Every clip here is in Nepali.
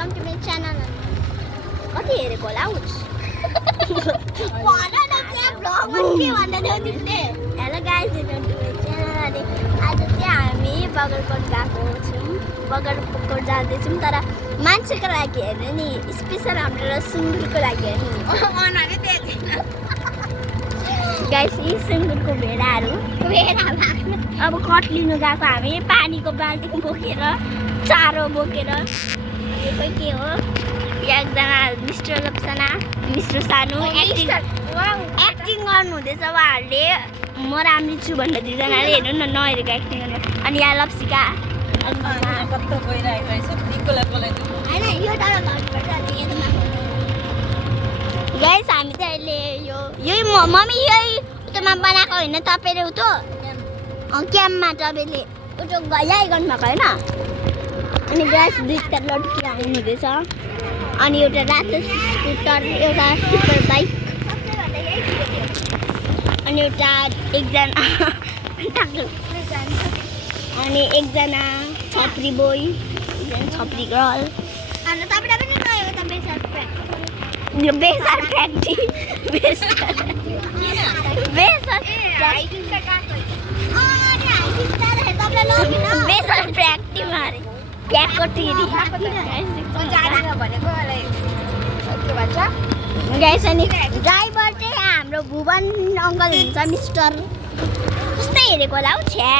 वेलकम टु माई च्यानल कति हेरेको होला hello guys welcome to my channel अनि आज चाहिँ हामी बगरकोट गएको छौँ बगरकोट जाँदैछौँ तर मान्छेको लागि हेर्ने नि स्पेसल हाम्रो सुँगुरको लागि हेर्ने गाइस यी सुँगुरको भेडाहरू अब कट लिनु गएको हामी पानीको बाल्टी बोकेर चारो बोकेर यो चाहिँ के हो एकजना मिस्टर लप्सना मिस्टर सानो एक्टिङ गर्नु हुँदैछ उहाँहरूले म राम्री छु भनेर दुईजनाले हेर्नु न नहेरेको एक्टिङ गर्नु अनि यहाँ लप्सिका गाइस हामी चाहिँ अहिले यही मम्मी यही उतोमा बनाएको होइन तपाईँले उतो क्याम्पमा तपाईँले उतो यही गर्नुभएको होइन अनि ग्यास दुईवटा लड्की आउनुहुँदैछ अनि एउटा रातो स्कुटर एउटा सुपर बाइक अनि एउटा एकजना अनि एकजना छपरी बोय एकजना छपरी गर्ल अनि तपाईँलाई पनि गयो त बेसार फ्याक्ट्री बेसार फ्याक्ट्रीमा अरे प्याकको टिरी गाइस अनि ड्राइभर चाहिँ हाम्रो भुवन अङ्कल हुन्छ मिस्टर कस्तै हेरेको होला हौ छ्या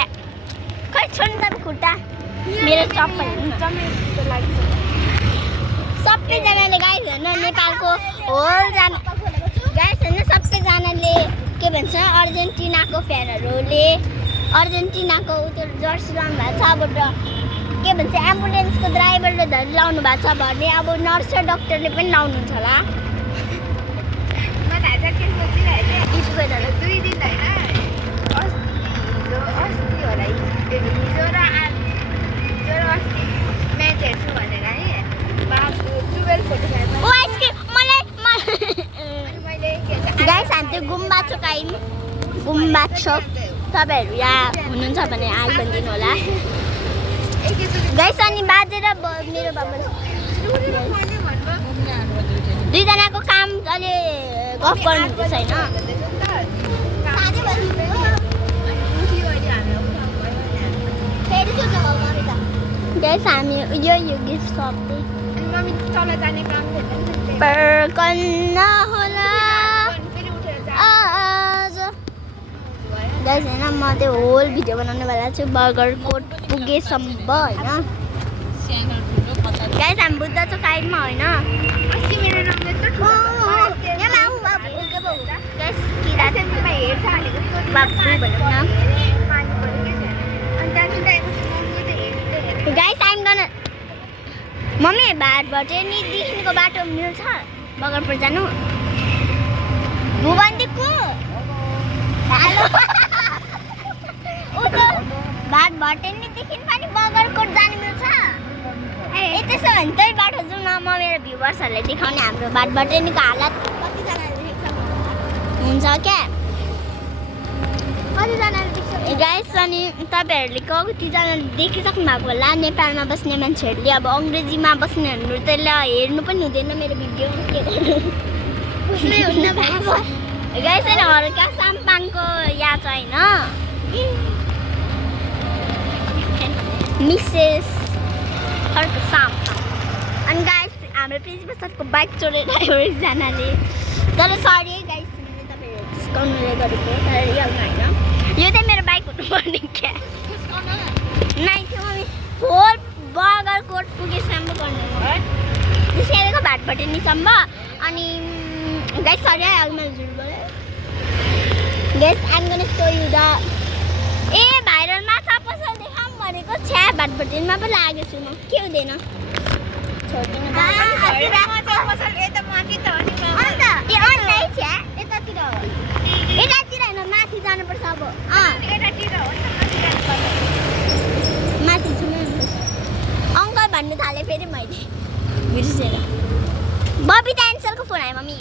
खै छोड्नु त खुट्टा मेरो चप्पल सबैजनाले गाइस हेर्नु नेपालको होल जान गाइस हेर्नु सबैजनाले के भन्छ अर्जेन्टिनाको फ्यानहरूले अर्जेन्टिनाको त्यो जर्सी लाउनु भएको छ अब के भन्छ एम्बुलेन्सको ड्राइभरले धरि लाउनु भएको छ भने अब नर्स र डक्टरले पनि लाउनुहुन्छ होला गाइस हामी त्यो गुम्बा चोकाइन गुम्बा चोक तपाईँहरू यहाँ हुनुहुन्छ भने हाल भनिदिनु होला गाइस अनि बाजेर मेरो बाबा दुईजनाको काम अहिले गफ गर्नुहुँदैछ होइन गाइस हामी यो गिफ्ट सप गाइस होइन म त्यो होल भिडियो बनाउने बेला छु बगरकोट पुगेसम्म होइन गाइस हामी बुद्ध चोकाइमा होइन गाइस आइम गर्न मम्मी भाटभटेनीदेखिको बाटो मिल्छ बगरकोट जानु भुवनदेखिको भाटभटेनीदेखि पनि बगरकोट जानु मिल्छ ए त्यसो भने त्यही बाटो जाउँ न म मेरो भ्युवर्सहरूलाई देखाउने हाम्रो भाटभटेनीको हालत हुन्छ क्या कतिजनाले गाइस अनि तपाईँहरूले कतिजनाले देखिसक्नु भएको होला नेपालमा बस्ने मान्छेहरूले अब अङ्ग्रेजीमा बस्नेहरू त्यसलाई हेर्नु पनि हुँदैन मेरो भिडियो के गर्नु गाइस होइन हल्का साम्पाङको याद छ होइन मिसेस हल्का साम्पाङ अनि गाइस हाम्रो प्रिन्सिपल सरको बाइक चोरेर एकजनाले तर सरी है गाइस मैले तपाईँहरू डिस्काउन्टले गरेको तर रियल होइन यो चाहिँ मेरो बाइक हुनुपर्ने क्या नाइ थियो मम्मी होल बगरकोट पुगेसम्म गर्नु त्यसैको भाटभटेनीसम्म अनि गाइस सरी है अघि मैले झुट बोलेँ guys I'm gonna so you the A viral माछा पसल देखाउँ भनेको छ्या भाटभटेनीमा पो लागेको छु म के हुँदैन यतातिर होइन माथि जानुपर्छ अब माथि छु अङ्कल भन्नु थालेँ फेरि मैले बिर्सेर बबिता एन्सलको फोन आयो मम्मी